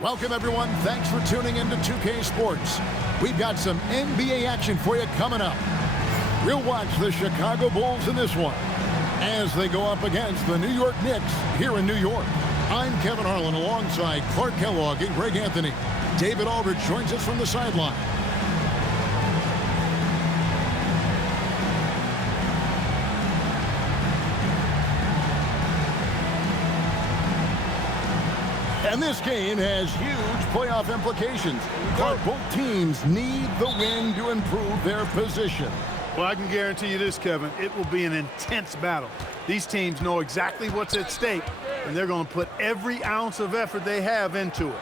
Welcome, everyone. Thanks for tuning in to 2K Sports. We've got some NBA action for you coming up. We'll watch the Chicago Bulls in this one as they go up against the New York Knicks here in New York. I'm Kevin Harlan alongside Clark Kellogg and Greg Anthony. David Aldridge joins us from the sideline. And this game has huge playoff implications. Clark, both teams need the win to improve their position. Well, I can guarantee you this, Kevin. It will be an intense battle. These teams know exactly what's at stake, and they're going to put every ounce of effort they have into it.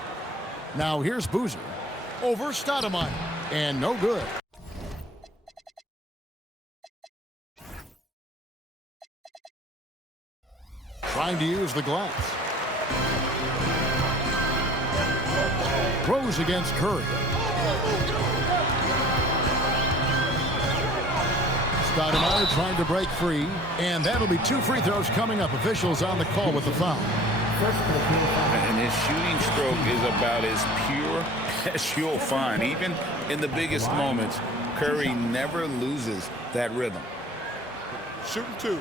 Now here's Boozer over Stoudemire, and no good. Trying to use the glass. Rose against Curry. Stoudemire trying to break free, and that'll be 2 free throws coming up. Officials on the call with the foul. And his shooting stroke is about as pure as you'll find. Even in the biggest moments, Curry never loses that rhythm. Shooting 2.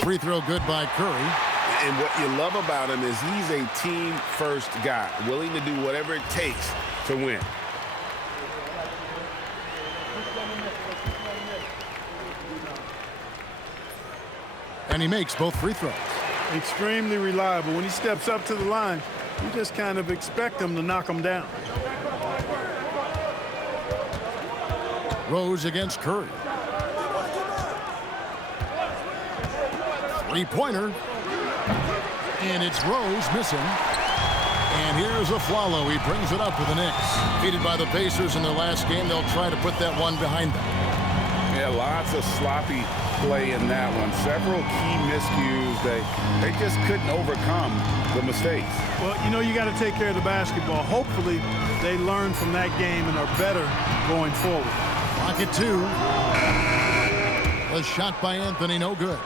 Free throw good by Curry. And what you love about him is he's a team-first guy, willing to do whatever it takes to win. And he makes both free throws. Extremely reliable. When he steps up to the line, you just kind of expect him to knock him down. Rose against Curry. Three-pointer. And it's Rose missing. And here's Afflalo. He brings it up for the Knicks. Defeated by the Pacers in their last game, they'll try to put that one behind them. Yeah, lots of sloppy play in that one. Several key miscues. They just couldn't overcome the mistakes. Well, you know, you got to take care of the basketball. Hopefully, they learn from that game and are better going forward. Pocket 2. A shot by Anthony, no good.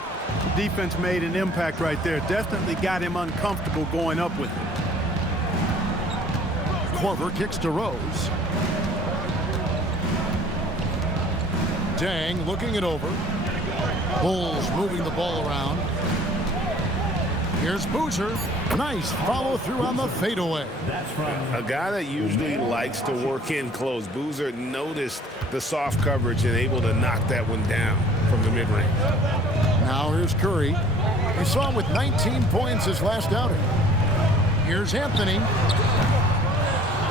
Defense made an impact right there. Definitely got him uncomfortable going up with it. Korver kicks to Rose. Dang looking it over. Bulls moving the ball around. Here's Boozer. Nice follow through on the fadeaway. A guy that usually likes to work in close. Boozer noticed the soft coverage and able to knock that one down from the mid-range. Now here's Curry. We saw him with 19 points his last outing. Here's Anthony.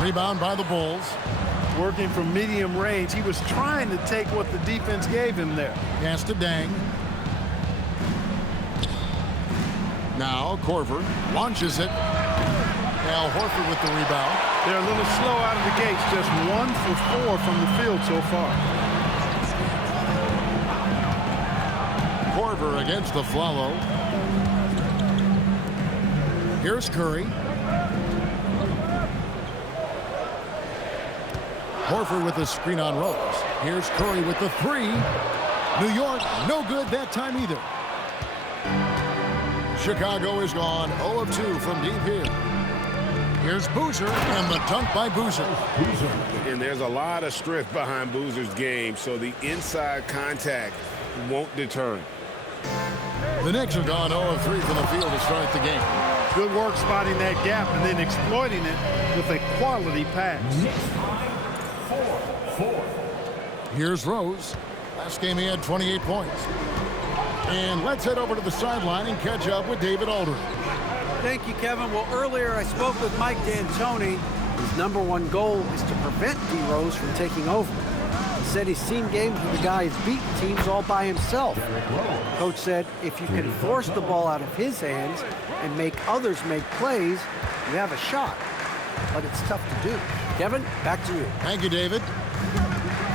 Rebound by the Bulls. Working from medium range. He was trying to take what the defense gave him there. Pass to Dang. Now Korver launches it. Al Horford with the rebound. They're a little slow out of the gates. Just 1 for 4 from the field so far. Korver against the Afflalo. Here's Curry. Horford with a screen on Rose. Here's Curry with the 3. New York, no good that time either. Chicago is gone 0 of 2 from deep here. Here's Boozer, and the dunk by Boozer. And there's a lot of strength behind Boozer's game, so the inside contact won't deter him. The Knicks have gone 0 of 3 from the field to start the game. Good work spotting that gap and then exploiting it with a quality pass. 4-4. Here's Rose. Last game he had 28 points. And let's head over to the sideline and catch up with David Aldridge. Thank you, Kevin. Well, earlier I spoke with Mike D'Antoni. His #1 goal is to prevent D. Rose from taking over. He said he's seen games where the guy has beaten teams all by himself. Coach said if you can force the ball out of his hands and make others make plays, you have a shot. But it's tough to do. Kevin, back to you. Thank you, David.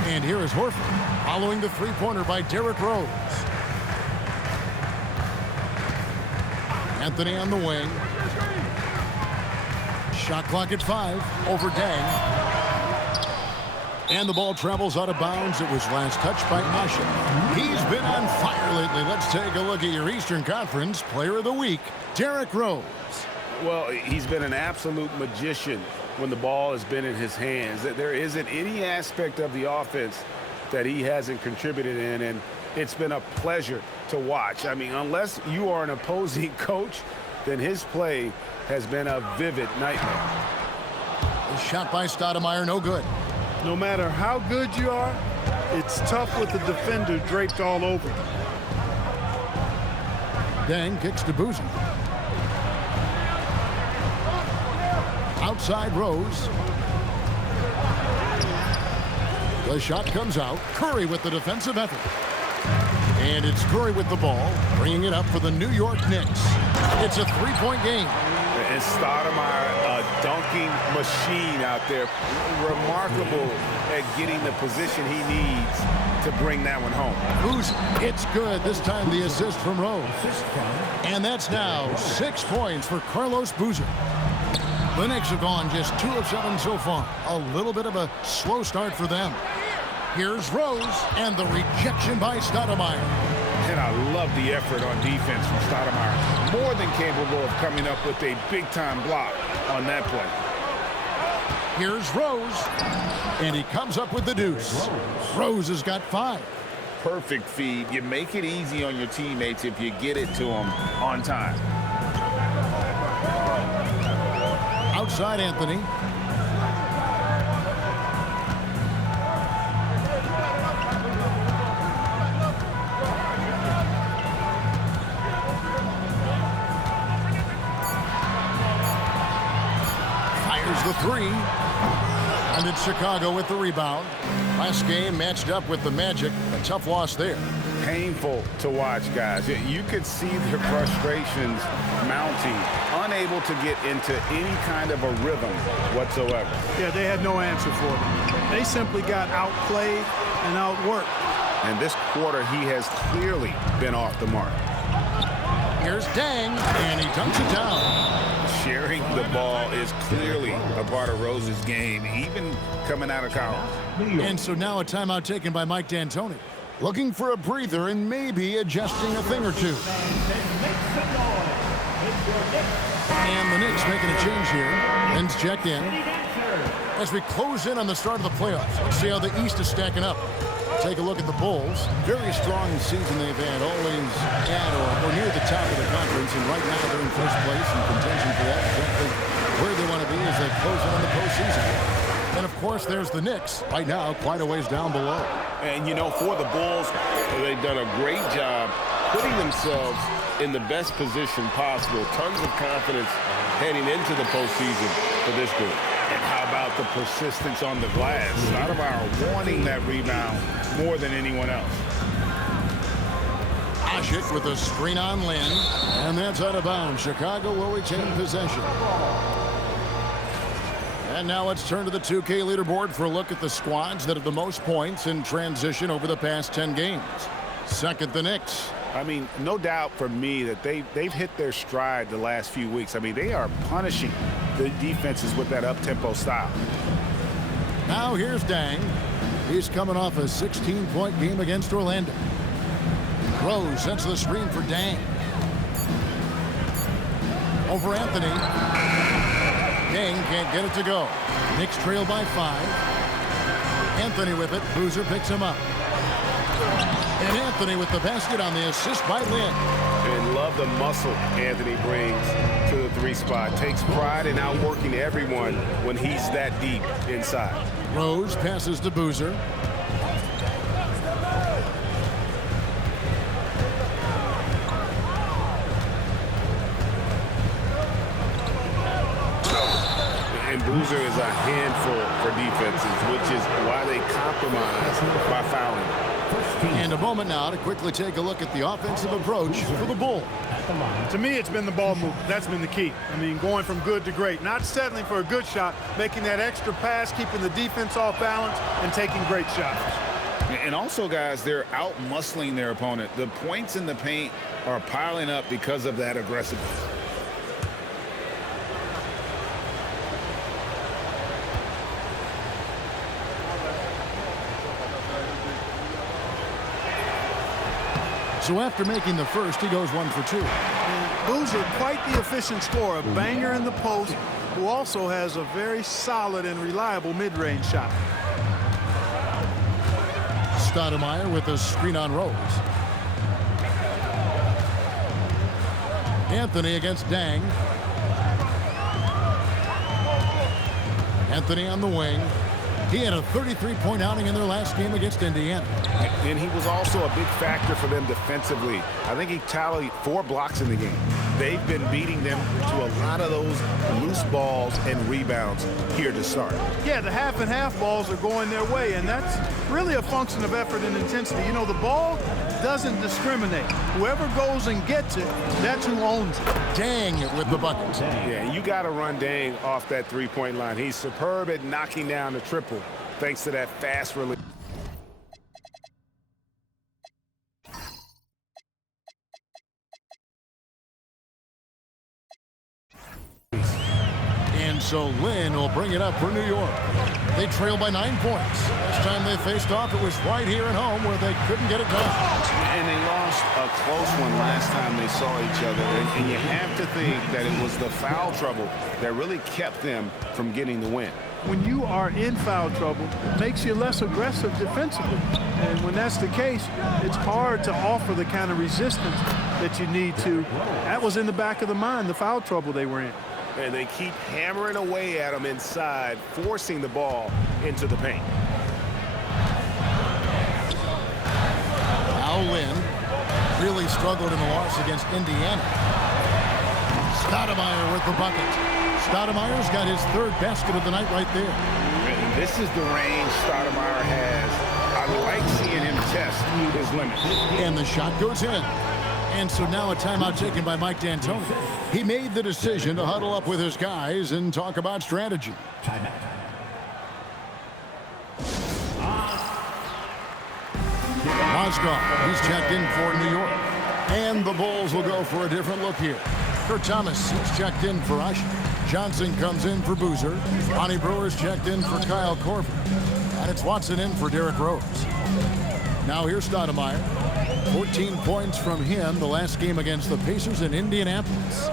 And here is Horford following the three-pointer by Derrick Rose. Anthony on the wing. Shot clock at 5 over Dang. And the ball travels out of bounds. It was last touched by Asha. He's been on fire lately. Let's take a look at your Eastern Conference Player of the Week, Derrick Rose. Well, he's been an absolute magician when the ball has been in his hands. There isn't any aspect of the offense that he hasn't contributed in, and it's been a pleasure to watch. I mean, unless you are an opposing coach, then his play has been a vivid nightmare. A shot by Stoudemire, no good. No matter how good you are, it's tough with the defender draped all over you. Dang kicks to Boozer. Outside Rose. The shot comes out. Curry with the defensive effort. And it's Curry with the ball, bringing it up for the New York Knicks. It's a three-point game. And Stoudemire, a dunking machine out there. Remarkable at getting the position he needs to bring that one home. Boozer, it's good. This time the assist from Rose. And that's now 6 points for Carlos Boozer. The Knicks have gone just 2 of 7 so far. A little bit of a slow start for them. Here's Rose, and the rejection by Stoudemire. And I love the effort on defense from Stoudemire. More than capable of coming up with a big-time block on that play. Here's Rose, and he comes up with the deuce. Rose has got 5. Perfect feed. You make it easy on your teammates if you get it to them on time. Outside Anthony. Fires the 3. And it's Chicago with the rebound. Last game matched up with the Magic. A tough loss there. Painful to watch, guys. You could see their frustrations mounting, unable to get into any kind of a rhythm whatsoever. Yeah, they had no answer for them. They simply got outplayed and outworked. And this quarter, he has clearly been off the mark. Here's Dang, and he dunks it down. Sharing the ball is clearly a part of Rose's game, even coming out of college. And so now a timeout taken by Mike D'Antoni. Looking for a breather and maybe adjusting a thing or two. And the Knicks making a change here. Ben's checked in. As we close in on the start of the playoffs, let's see how the East is stacking up. Take a look at the Bulls. Very strong season they've had, always at or near the top of the conference. And right now they're in first place in contention for that. Exactly where they want to be as they close in on the postseason. And, of course, there's the Knicks. Right now, quite a ways down below. And, you know, for the Bulls, they've done a great job putting themselves in the best position possible. Tons of confidence heading into the postseason for this group. And how about the persistence on the glass? Stoudemire wanting that rebound more than anyone else. Ashick with a screen on Lynn. And that's out of bounds. Chicago will retain possession. And now let's turn to the 2K leaderboard for a look at the squads that have the most points in transition over the past 10 games. Second, the Knicks. I mean, no doubt for me that they've hit their stride the last few weeks. I mean, they are punishing the defenses with that up-tempo style. Now here's Dang. He's coming off a 16-point game against Orlando. Rose sets the screen for Dang. Over Anthony. Dang can't get it to go. Knicks trail by 5. Anthony with it. Boozer picks him up. And Anthony with the basket on the assist by Lynn. And love the muscle Anthony brings to the 3 spot. Takes pride in outworking everyone when he's that deep inside. Rose passes to Boozer. And Boozer is a handful for defenses, which is why they compromise by fouling. And a moment now to quickly take a look at the offensive approach for the Bulls. To me, it's been the ball movement. That's been the key. I mean, going from good to great. Not settling for a good shot, making that extra pass, keeping the defense off balance, and taking great shots. And also, guys, they're out-muscling their opponent. The points in the paint are piling up because of that aggressiveness. So after making the first, he goes 1 for 2. And Boozer, quite the efficient scorer, a banger in the post, who also has a very solid and reliable mid-range shot. Stoudemire with a screen on Rose. Anthony against Dang. Anthony on the wing. He had a 33-point outing in their last game against Indiana. And he was also a big factor for them defensively. I think he tallied 4 blocks in the game. They've been beating them to a lot of those loose balls and rebounds here to start. Yeah, the half and half balls are going their way, and that's really a function of effort and intensity. You know, the ball doesn't discriminate. Whoever goes and gets it, that's who owns it. Dang with the bucket. Yeah, you got to run Dang off that three-point line. He's superb at knocking down the triple thanks to that fast release. And so Lynn will bring it up for New York. They trail by 9 points. Last time they faced off, it was right here at home where they couldn't get it done. And they lost a close one last time they saw each other. And you have to think that it was the foul trouble that really kept them from getting the win. When you are in foul trouble, it makes you less aggressive defensively. And when that's the case, it's hard to offer the kind of resistance that you need to. That was in the back of the mind, the foul trouble they were in. And they keep hammering away at him inside, forcing the ball into the paint. Now Lynn really struggled in the loss against Indiana. Stoudemire with the bucket. Stoudemire's got his 3rd basket of the night right there. This is the range Stoudemire has. I like seeing him test his limit. And the shot goes in. And so now a timeout taken by Mike D'Antoni. He made the decision to huddle up with his guys and talk about strategy. Mozgov, he's checked in for New York. And the Bulls will go for a different look here. Kurt Thomas is checked in for Usher. Johnson comes in for Boozer. Bonnie Brewer's checked in for Kyle Korver. And it's Watson in for Derrick Rose. Now here's Stoudemire. 14 points from him the last game against the Pacers in Indianapolis.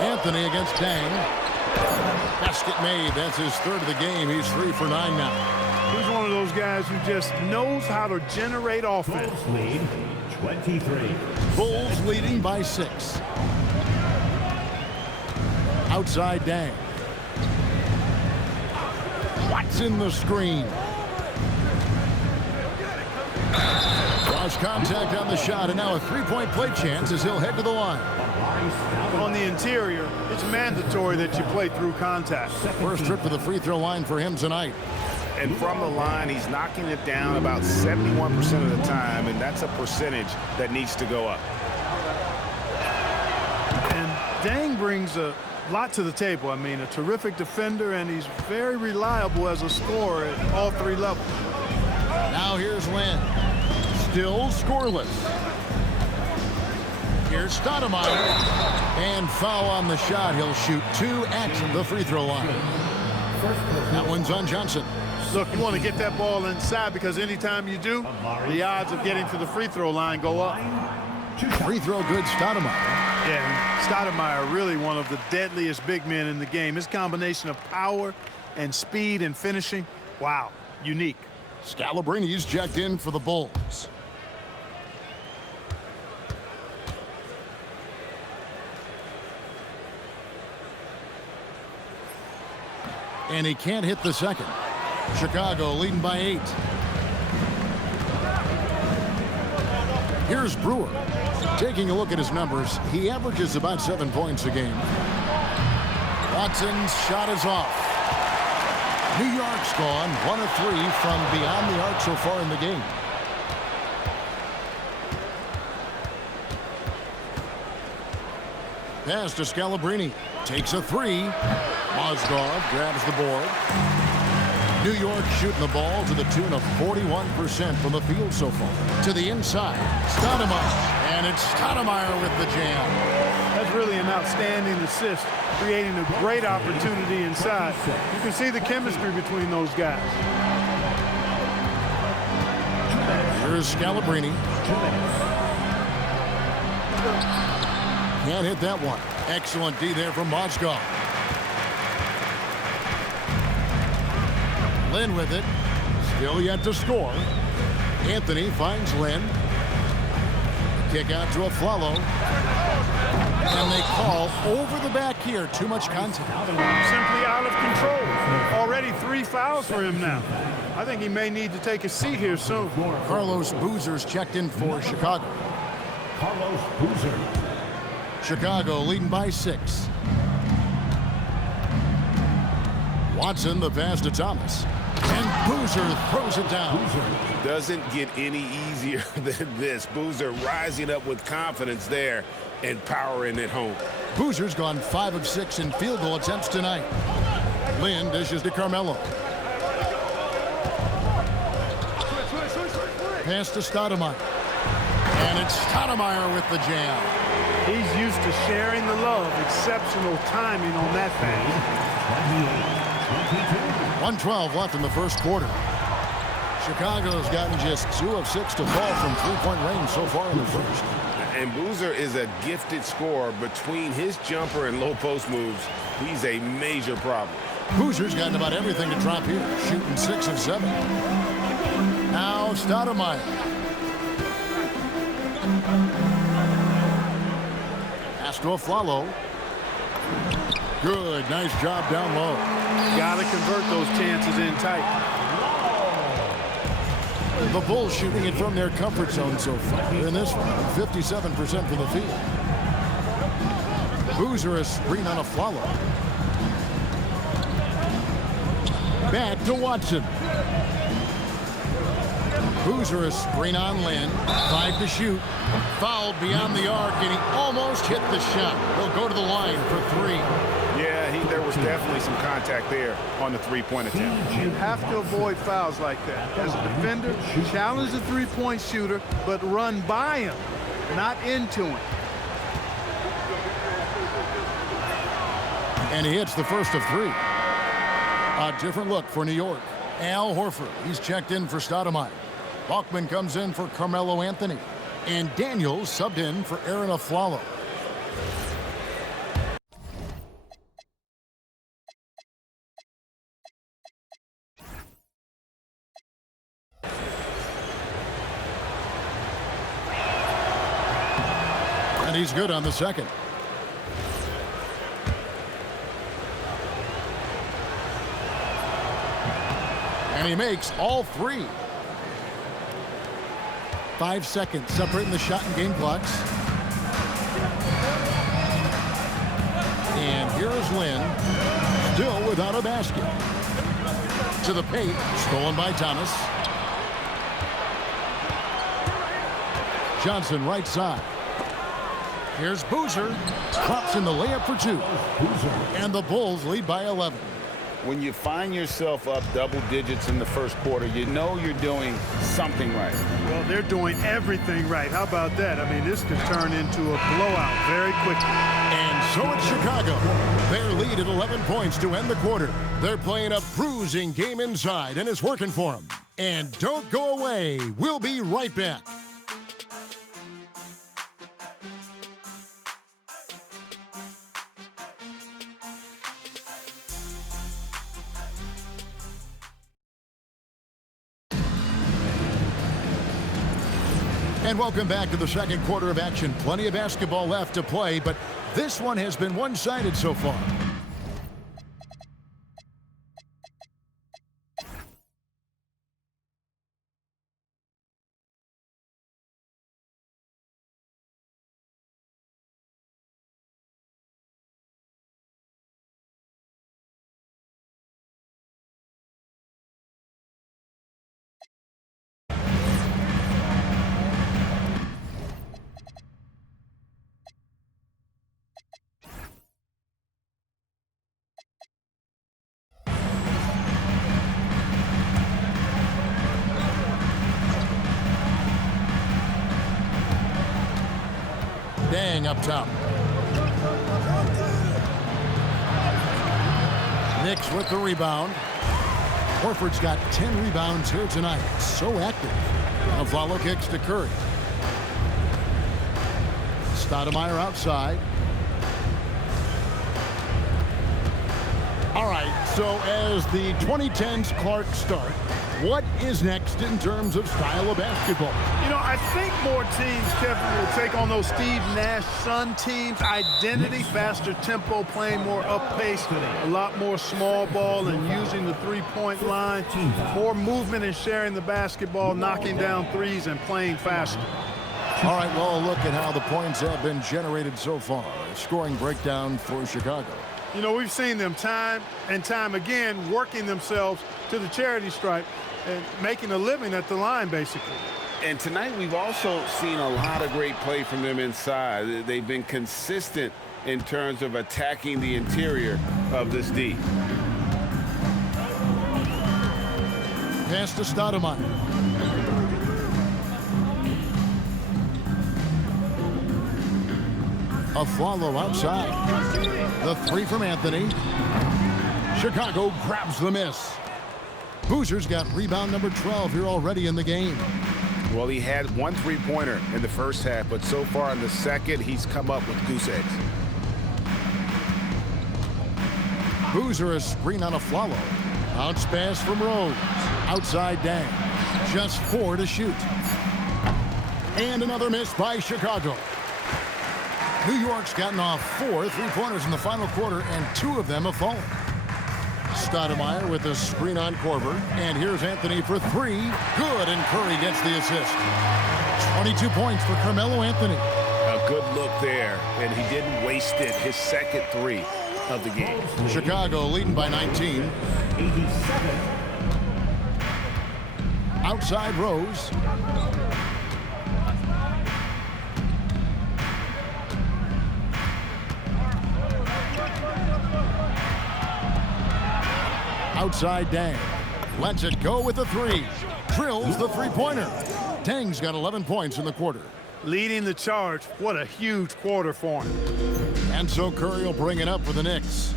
Anthony against Dang. Basket made. That's his 3rd of the game. He's 3 for 9 now. He's one of those guys who just knows how to generate offense. Bulls lead 23. Bulls leading by 6. Outside Dang. Watson the screen. Draws contact on the shot, and now a 3-point play chance as he'll head to the line. On the interior, it's mandatory that you play through contact. First trip to the free throw line for him tonight. And from the line, he's knocking it down about 71% of the time, and that's a percentage that needs to go up. And Dang brings a lot to the table. I mean, a terrific defender, and he's very reliable as a scorer at all 3 levels. Now here's Lynn. Still scoreless. Here's Stoudemire. And foul on the shot. He'll shoot 2 at the free throw line. That one's on Johnson. Look, you want to get that ball inside because anytime you do, the odds of getting to the free throw line go up. Free throw good, Stoudemire. Yeah, Stoudemire really one of the deadliest big men in the game. His combination of power and speed and finishing, wow, unique. Scalabrini's checked in for the Bulls. And he can't hit the second. Chicago leading by 8. Here's Brewer. Taking a look at his numbers, he averages about 7 points a game. Watson's shot is off. New York's gone 1 of 3 from beyond the arc so far in the game. Pass to Scalabrini. Takes a 3. Mozgov grabs the board. New York shooting the ball to the tune of 41% from the field so far. To the inside. Stoudemire. And it's Stoudemire with the jam. That's really an outstanding assist, creating a great opportunity inside. You can see the chemistry between those guys. Here's Scalabrine. Can't hit that one. Excellent D there from Mozgov. Lynn with it. Still yet to score. Anthony finds Lynn. Kick out to Afflalo. And they call over the back here. Too much contact. Simply out of control. Already 3 fouls for him now. I think he may need to take a seat here soon. Carlos Boozer's checked in for Chicago. Carlos Boozer. Chicago leading by 6. Watson the pass to Thomas. And Boozer throws it down. Doesn't get any easier than this. Boozer rising up with confidence there and powering it home. Boozer's gone 5 of 6 in field goal attempts tonight. Lynn dishes to Carmelo. Pass to Stoudemire. And it's Stoudemire with the jam. He's used to sharing the love. Exceptional timing on that pass. 1:12 left in the first quarter. Chicago's gotten just 2 of 6 to fall from three-point range so far in the first. And Boozer is a gifted scorer. Between his jumper and low post moves, he's a major problem. Boozer's gotten about everything to drop here, shooting 6 of 7. Now Stoudemire. Pass to Afflalo. Good, nice job down low. Got to convert those chances in tight. The Bulls shooting it from their comfort zone so far in this one, 57% from the field. Boozer a screen on Afflalo. Back to Watson. Boozer a screen on Lynn. 5 to shoot. Fouled beyond the arc, and he almost hit the shot. He'll go to the line for 3. Yeah, there was definitely some contact there on the three-point attempt. You have to avoid fouls like that. As a defender, challenge the three-point shooter, but run by him, not into him. And he hits the first of 3. A different look for New York. Al Horford, he's checked in for Stoudemire. Bachman comes in for Carmelo Anthony. And Daniels subbed in for Aaron Afflalo. And he's good on the second. And he makes all 3. 5 seconds separating the shot and game clocks. And here's Lynn, still without a basket. To the paint, stolen by Thomas. Johnson right side. Here's Boozer, drops in the layup for 2. And the Bulls lead by 11. When you find yourself up double digits in the first quarter, you know you're doing something right. Well, they're doing everything right. How about that? I mean, this could turn into a blowout very quickly. And so it's Chicago. Their lead at 11 points to end the quarter. They're playing a bruising game inside, and it's working for them. And don't go away. We'll be right back. And welcome back to the second quarter of action. Plenty of basketball left to play, but this one has been one-sided so far. Dang up top. Knicks with the rebound. Horford's got 10 rebounds here tonight. So active. Follow kicks to Curry. Stoudemire outside. All right, so as the 2010s Clark start, what is next in terms of style of basketball? You know, I think more teams, Kevin, will take on those Steve Nash Sun teams. Identity, faster tempo, playing more up-pace, a lot more small ball and using the three-point line. More movement and sharing the basketball, knocking down threes and playing faster. All right, well, look at how the points have been generated so far. A scoring breakdown for Chicago. You know, we've seen them time and time again working themselves to the charity stripe and making a living at the line, basically. And tonight we've also seen a lot of great play from them inside. They've been consistent in terms of attacking the interior of this D. Pass to Stoudemire. A follow outside. The three from Anthony. Chicago grabs the miss. Boozer's got rebound number 12 here already in the game. Well, he had one three-pointer in the first half, but so far in the second, he's come up with goose eggs. Boozer a screen on a follow. Bounce pass from Rose. Outside Dang. Just 4 to shoot. And another miss by Chicago. New York's gotten off 4 three-pointers in the final quarter, and 2 of them have fallen. Stoudemire with a screen on Korver. And here's Anthony for 3. Good, and Curry gets the assist. 22 points for Carmelo Anthony. A good look there, and he didn't waste it. His second 3 of the game. Chicago leading by 19. 87. Outside Rose. Outside Dang. Lets it go with the 3. Drills the three-pointer. Dang's got 11 points in the quarter. Leading the charge. What a huge quarter for him. And so Curry will bring it up for the Knicks.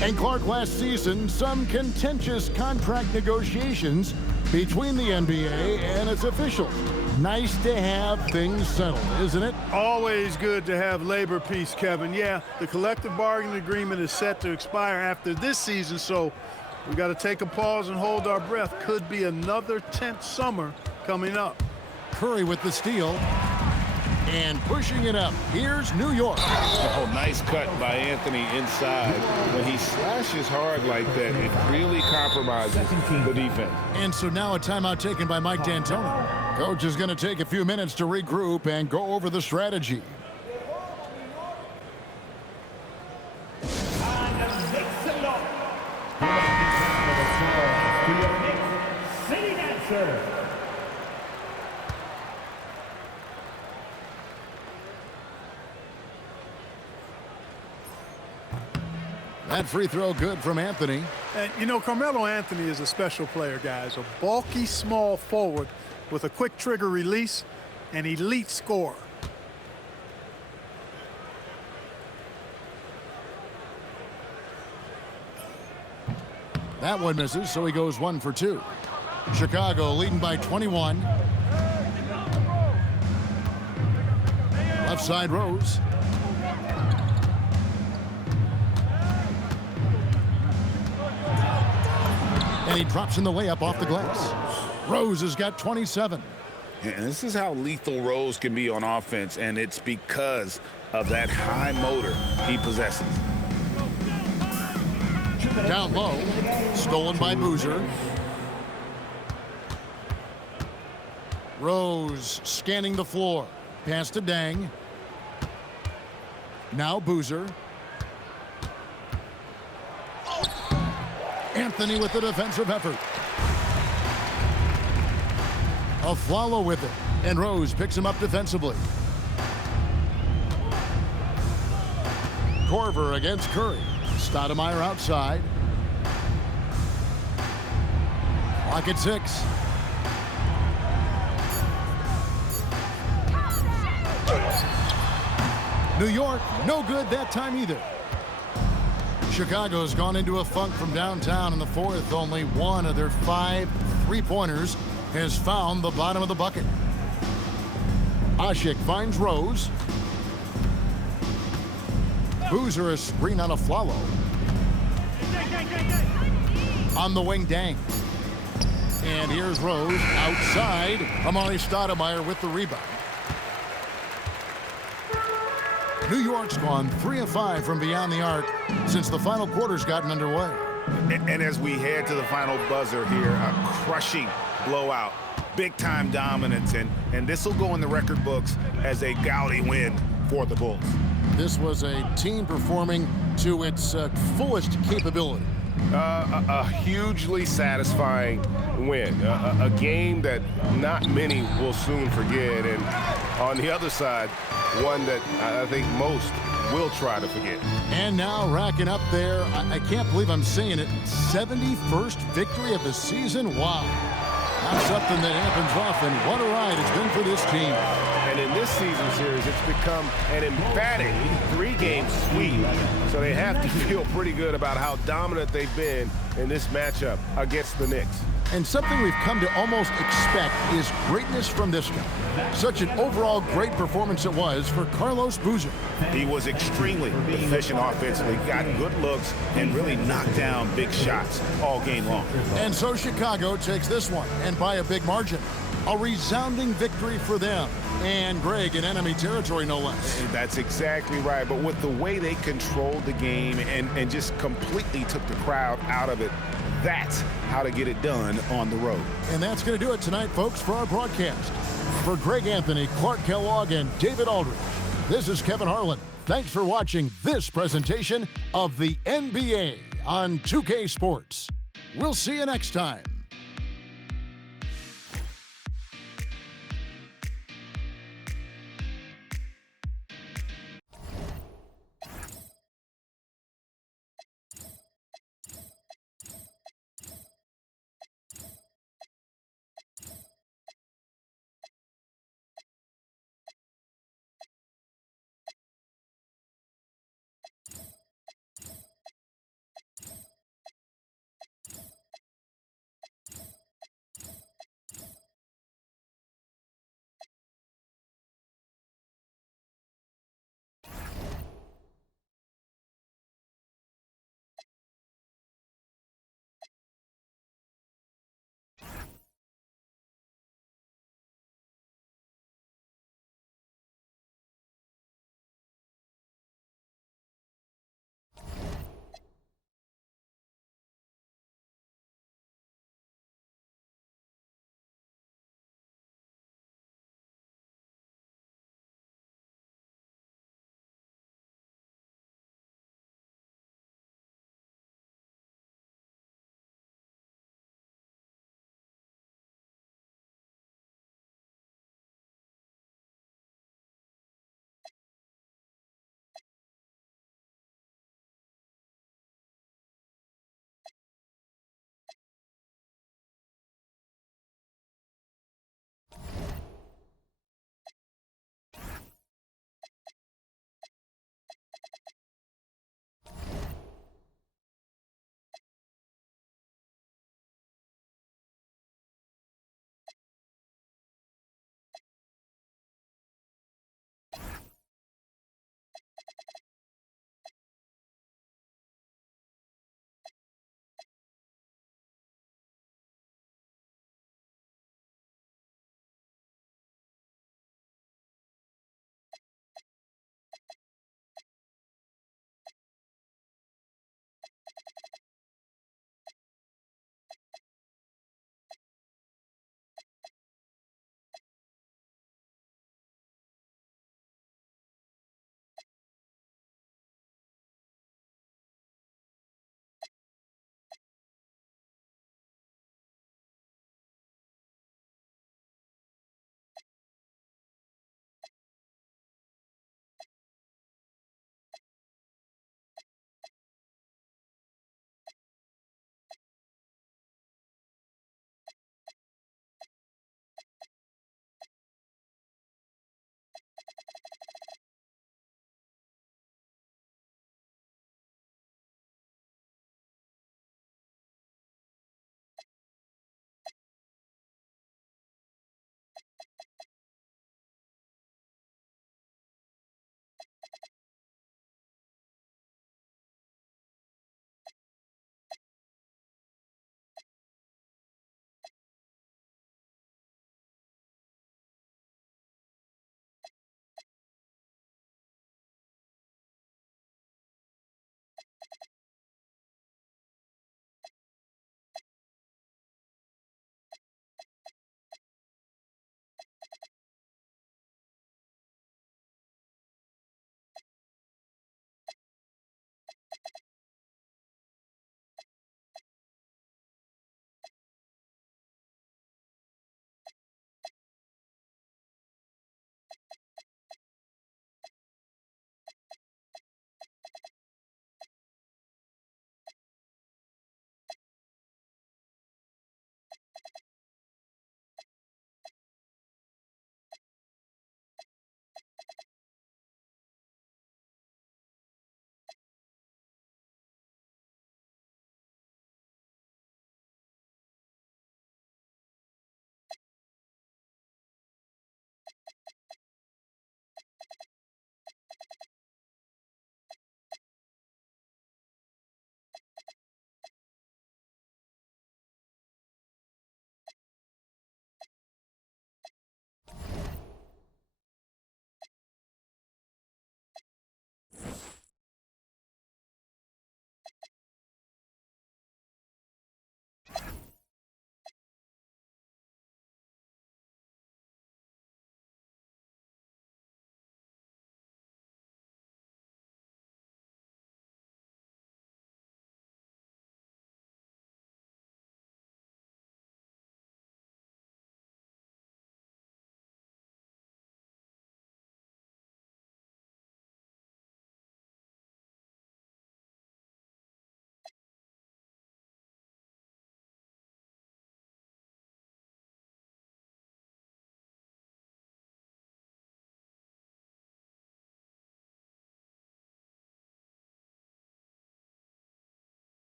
And Clark, last season, some contentious contract negotiations between the NBA and its officials. Nice to have things settled, isn't it? Always good to have labor peace, Kevin. Yeah, the collective bargaining agreement is set to expire after this season, so we got to take a pause and hold our breath. Could be another tense summer coming up. Curry with the steal. And pushing it up. Here's New York. Oh, nice cut by Anthony inside. When he slashes hard like that, it really compromises the defense. And so now a timeout taken by Mike D'Antoni. Coach is going to take a few minutes to regroup and go over the strategy. City dancer. That free throw good from Anthony. And, you know, Carmelo Anthony is a special player, guys. A bulky, small forward with a quick trigger release, an elite scorer. That one misses, so he goes 1 for 2. Chicago leading by 21. Left side Rose. And he drops in the layup off the glass. Rose has got 27. And this is how lethal Rose can be on offense, and it's because of that high motor he possesses. Down low, stolen by Boozer. Rose scanning the floor. Pass to Dang. Now Boozer. Anthony with the defensive effort. A follow with it. And Rose picks him up defensively. Korver against Curry. Stoudemire outside. Clock at 6. New York, no good that time either. Chicago's gone into a funk from downtown in the fourth. Only one of their 5 3-pointers has found the bottom of the bucket. Ashik finds Rose. Boozer a screen on a Flalo. On the wing, Dang. And here's Rose outside. Amari Stoudemire with the rebound. New York's gone 3 of 5 from beyond the arc since the final quarter's gotten underway. And as we head to the final buzzer here, a crushing blowout, big-time dominance, and this will go in the record books as a gaudy win for the Bulls. This was a team performing to its fullest capability. A hugely satisfying win, a game that not many will soon forget, and on the other side, one that I think most will try to forget. And now racking up there, I can't believe I'm saying it, 71st victory of the season. Wow. Not something that happens often. What a ride it's been for this team. And in this season series, it's become an emphatic 3-game sweep. So they have to feel pretty good about how dominant they've been in this matchup against the Knicks. And something we've come to almost expect is greatness from this guy. Such an overall great performance it was for Carlos Boozer. He was extremely efficient offensively, got good looks, and really knocked down big shots all game long. And so Chicago takes this one, and by a big margin. A resounding victory for them. And Greg in enemy territory, no less. That's exactly right. But with the way they controlled the game and just completely took the crowd out of it, that's how to get it done on the road. And that's going to do it tonight, folks, for our broadcast. For Greg Anthony, Clark Kellogg, and David Aldridge, this is Kevin Harlan. Thanks for watching this presentation of the NBA on 2K Sports. We'll see you next time.